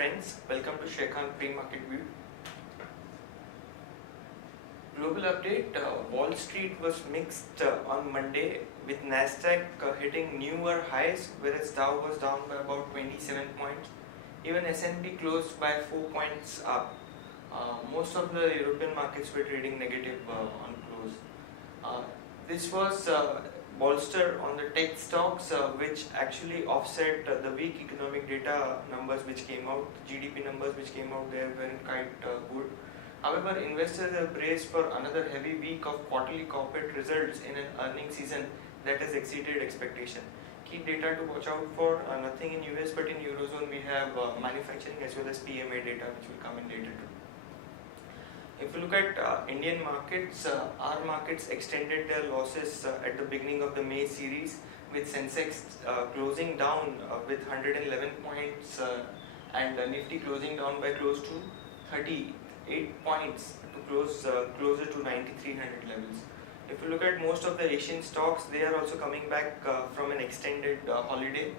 friends, welcome to Sharekhan Pre-Market View. Global update, Wall Street was mixed on Monday with Nasdaq hitting newer highs, whereas Dow was down by about 27 points. Even S&P closed by 4 points up. Most of the European markets were trading negative on close. This was bolstered on the tech stocks, which actually offset the weak economic data numbers which came out. GDP numbers which came out there weren't quite good. However, investors have braced for another heavy week of quarterly corporate results in an earnings season that has exceeded expectation. Key data to watch out for, nothing in US, but in Eurozone we have manufacturing as well as PMI data which will come in later too. If you look at Indian markets, our markets extended their losses at the beginning of the May series, with Sensex closing down with 111 points and Nifty closing down by close to 38 points to close closer to 9300 levels. If you look at most of the Asian stocks, they are also coming back from an extended holiday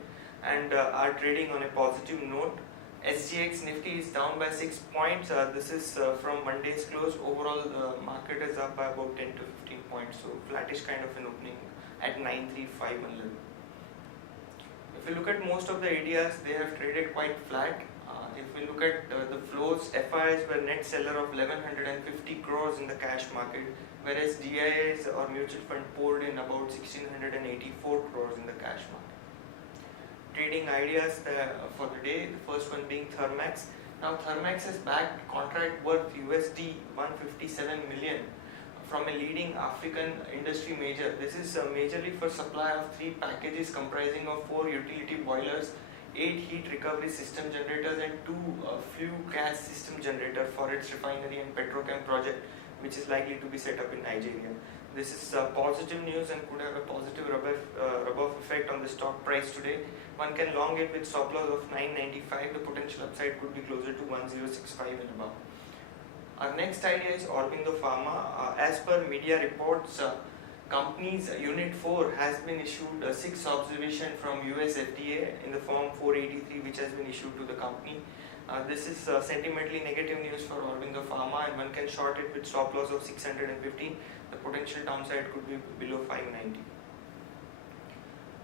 and are trading on a positive note. SGX Nifty is down by 6 points. This is from Monday's close. Overall, the market is up by about 10 to 15 points. So flattish kind of an opening at 9351 level. If you look at most of the ADRs, they have traded quite flat. If we look at the flows, FIs were net seller of 1150 crores in the cash market, whereas DIAs or mutual fund poured in about 1684 crores in the cash market. Trading ideas for the day, the first one being Thermax. Now Thermax has backed contract worth USD 157 million from a leading African industry major. This is majorly for supply of 3 packages comprising of 4 utility boilers, 8 heat recovery system generators and 2 flue gas system generator for its refinery and petrochem project, which is likely to be set up in Nigeria. This is positive news and could have a positive rub-off effect on the stock price today. One can long it with stop loss of 995. The potential upside could be closer to 1065 and above. Our next idea is Aurobindo Pharma. As per media reports, company's Unit 4 has been issued a 6th observation from US FDA in the form 483, which has been issued to the company. This is sentimentally negative news for Aurobindo Pharma, and one can short it with stop loss of 615. The potential downside could be below 590.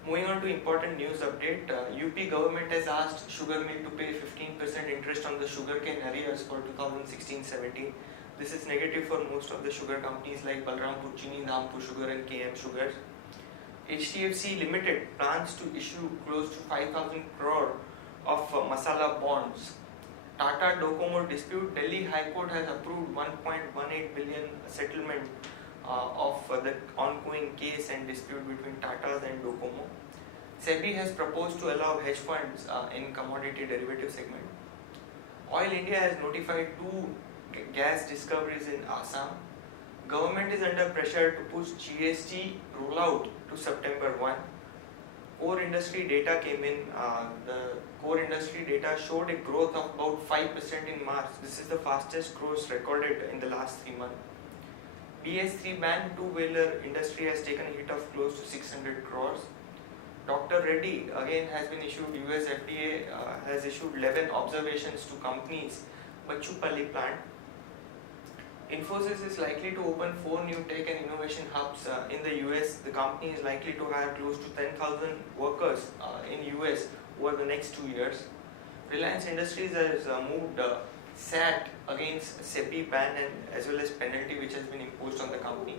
Moving on to important news update, UP government has asked sugar mill to pay 15% interest on the sugarcane arrears for 2016-17. This is negative for most of the sugar companies like Balrampur Chini, Dhampur Sugar and KM Sugars. HDFC Limited plans to issue close to 5,000 crore of masala bonds. Tata Docomo dispute, Delhi High Court has approved 1.18 billion settlement of the ongoing case and dispute between Tata and Docomo. SEBI has proposed to allow hedge funds in commodity derivative segment. Oil India has notified 2 gas discoveries in Assam. Government is under pressure to push GST rollout to September 1. Core industry data came in. The core industry data showed a growth of about 5% in March. This is the fastest growth recorded in the last 3 months. BS3 ban, 2-wheeler industry has taken a hit of close to 600 crores. Dr. Reddy again has been issued, US FDA has issued 11 observations to companies, Bachupalli plant. Infosys is likely to open 4 new tech and innovation hubs in the US. The company is likely to hire close to 10,000 workers in US over the next 2 years. Reliance Industries has moved SAT against SEBI ban and as well as penalty which has been imposed on the company.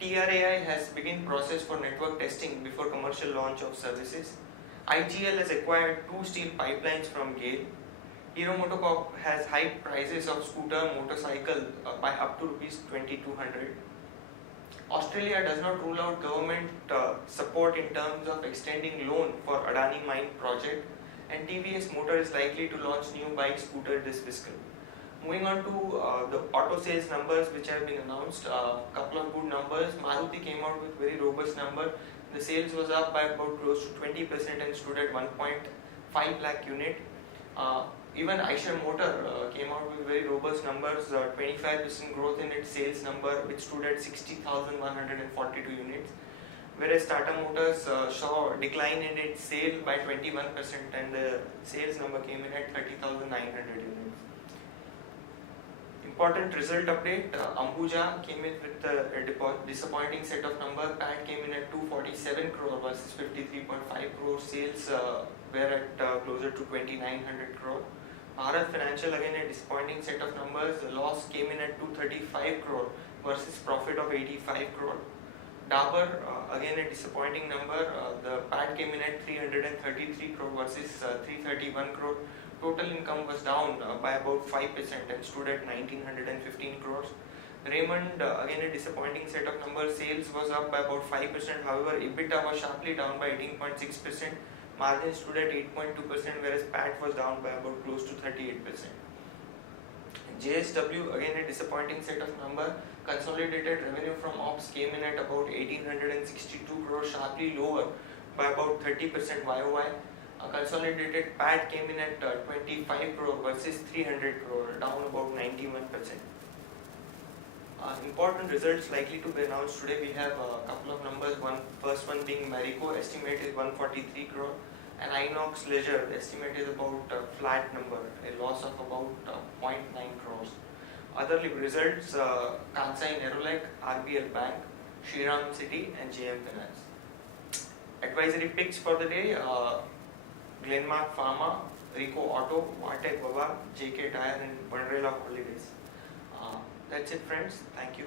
TRAI has begun process for network testing before commercial launch of services. IGL has acquired 2 steel pipelines from GAIL. Hero MotoCorp has hiked prices of scooter motorcycle by up to rupees 2200. Australia does not rule out government support in terms of extending loan for Adani mine project, and TVS Motor is likely to launch new bike scooter this fiscal. Moving on to the auto sales numbers which have been announced, couple of good numbers. Maruti came out with very robust number. The sales was up by about close to 20% and stood at 1.5 lakh unit. Even Eicher Motor came out with very robust numbers, 25% growth in its sales number, which stood at 60,142 units. whereas Tata Motors saw a decline in its sale by 21% and the sales number came in at 30,900 units. Important result update, Ambuja came in with a disappointing set of numbers. PAT came in at 247 crore versus 53.5 crore. Sales were at closer to 2900 crore. Bharat Financial again a disappointing set of numbers. The loss came in at 235 crore versus profit of 85 crore. Dabur again a disappointing number. The PAT came in at 333 crore versus 331 crore. Total income was down by about 5% and stood at 1915 crores. Raymond again a disappointing set of numbers. Sales was up by about 5%. However, EBITDA was sharply down by 18.6%. Margin stood at 8.2%, whereas PAT was down by about close to 38%. JSW again a disappointing set of numbers. Consolidated revenue from ops came in at about 1862 crores, sharply lower by about 30% YOY. Consolidated PAT came in at 25 crore versus 300 crore, down about 91%. Important results likely to be announced today. We have a couple of numbers. First one being Marico, estimate is 143 crore, and Inox Leisure, the estimate is about a flat number, a loss of about 0.9 crores. Other results, Kansai Nerolac, RBL Bank, Shriram City and JM Finance. Advisory picks for the day, Glenmark Pharma, Rico Auto, Vartec Baba, JK Tire and Wonderla Holidays. That's it friends, thank you.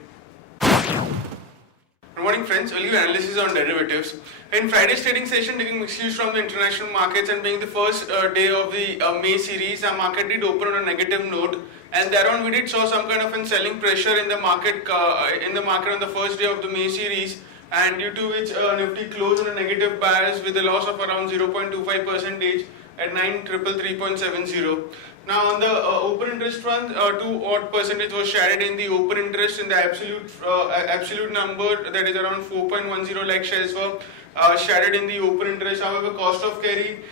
Good morning friends, early analysis on derivatives. In Friday's trading session, taking mixed cues from the international markets and being the first day of the May series, our market did open on a negative note, and thereon we did saw some kind of a selling pressure in the market on the first day of the May series, and due to which Nifty closed on a negative bias with a loss of around 0.25% at 9,333.70. Now on the open interest front, 2% was shared in the open interest. In the absolute number, that is around 4.10 lakh shares were shared in the open interest. However, cost of carry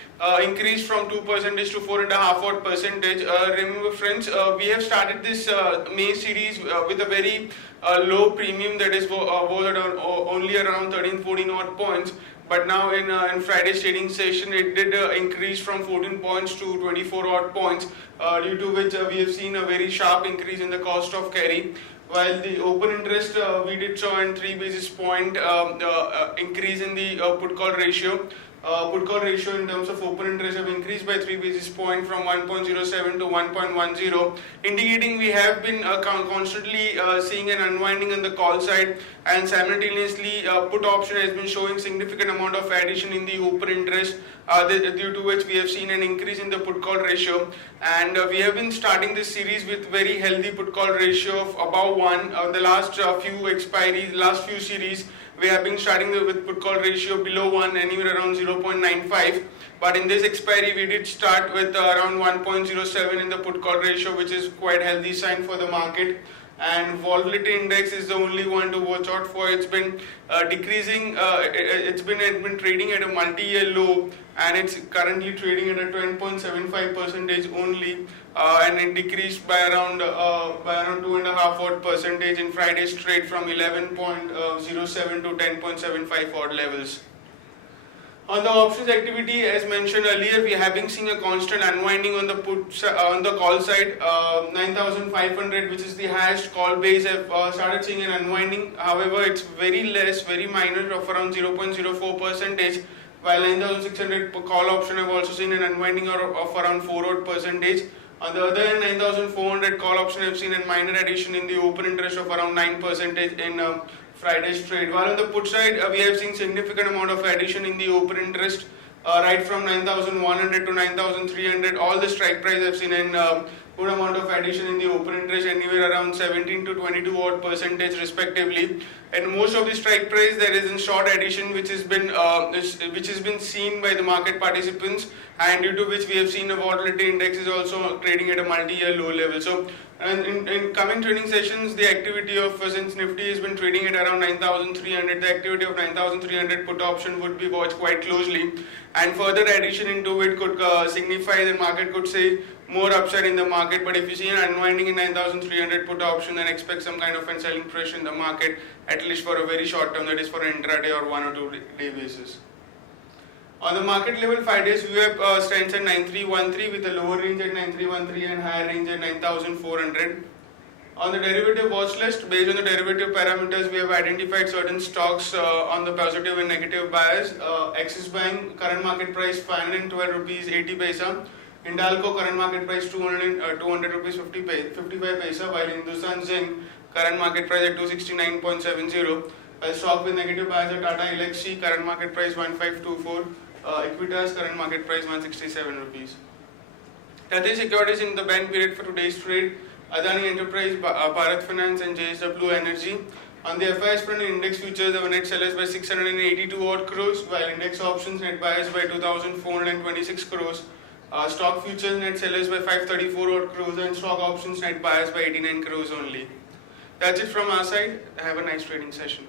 increased from 2% to 4.5%. Remember friends, we have started this May series with a very low premium, that is was around, only around 13-14 odd points. But now in Friday's trading session, it did increase from 14 points to 24 odd points, due to which we have seen a very sharp increase in the cost of carry. While the open interest, we did saw a 3 basis point increase in the put call ratio. Put call ratio in terms of open interest have increased by 3 basis point from 1.07 to 1.10, indicating we have been constantly seeing an unwinding on the call side, and simultaneously put option has been showing significant amount of addition in the open interest, due to which we have seen an increase in the put call ratio, and we have been starting this series with very healthy put call ratio of above 1. The last few expiries, last few series, we have been starting with put call ratio below 1, anywhere around 0.95, but in this expiry we did start with around 1.07 in the put call ratio, which is quite healthy sign for the market. And volatility index is the only one to watch out for. It's been decreasing. It's been trading at a multi-year low, and it's currently trading at a 10.75% only, and it decreased by around 2.5% in Friday's trade from 11.07 to 10.75 odd levels. On the options activity, as mentioned earlier, we have been seeing a constant unwinding on the on the call side. 9,500, which is the highest call base, have started seeing an unwinding. However, it's very less, very minor, of around 0.04%. While 9,600 call option have also seen an unwinding of around 4%. On the other hand, 9,400 call option have seen a minor addition in the open interest of around 9% in Friday's trade. While on the put side, we have seen significant amount of addition in the open interest, right from 9,100 to 9,300. All the strike price have seen a good amount of addition in the open interest, anywhere around 17 to 22 odd percentage respectively. And most of the strike price there is in short addition, which has been seen by the market participants, and due to which we have seen the volatility index is also trading at a multi-year low level. So And in coming trading sessions, the activity of since Nifty has been trading at around 9,300, the activity of 9,300 put option would be watched quite closely, and further addition into it could signify the market could say more upside in the market. But if you see an unwinding in 9,300 put option, then expect some kind of a selling pressure in the market, at least for a very short term, that is for an intraday or 1 or 2 day basis. On the market level, 5 days VWAP stands at 9313 with a lower range at 9313 and higher range at 9400. On the derivative watch list, based on the derivative parameters, we have identified certain stocks on the positive and negative bias. Axis Bank current market price 512 rupees 80 paisa. Hindalco current market price 200 rupees 55 paisa, while Hindustan Zinc current market price at 269.70. A stock with negative bias at Tata Elxsi current market price 1524. Equitas current market price 167 rupees. Tata Securities in the ban period for today's trade: Adani Enterprise, Bharat Finance and JSW Energy. On the FIS front, index futures there were net sellers by 682 odd crores, while index options net buyers by 2,426 crores. Stock futures net sellers by 534 odd crores and stock options net buyers by 89 crores only. That's it from our side. Have a nice trading session.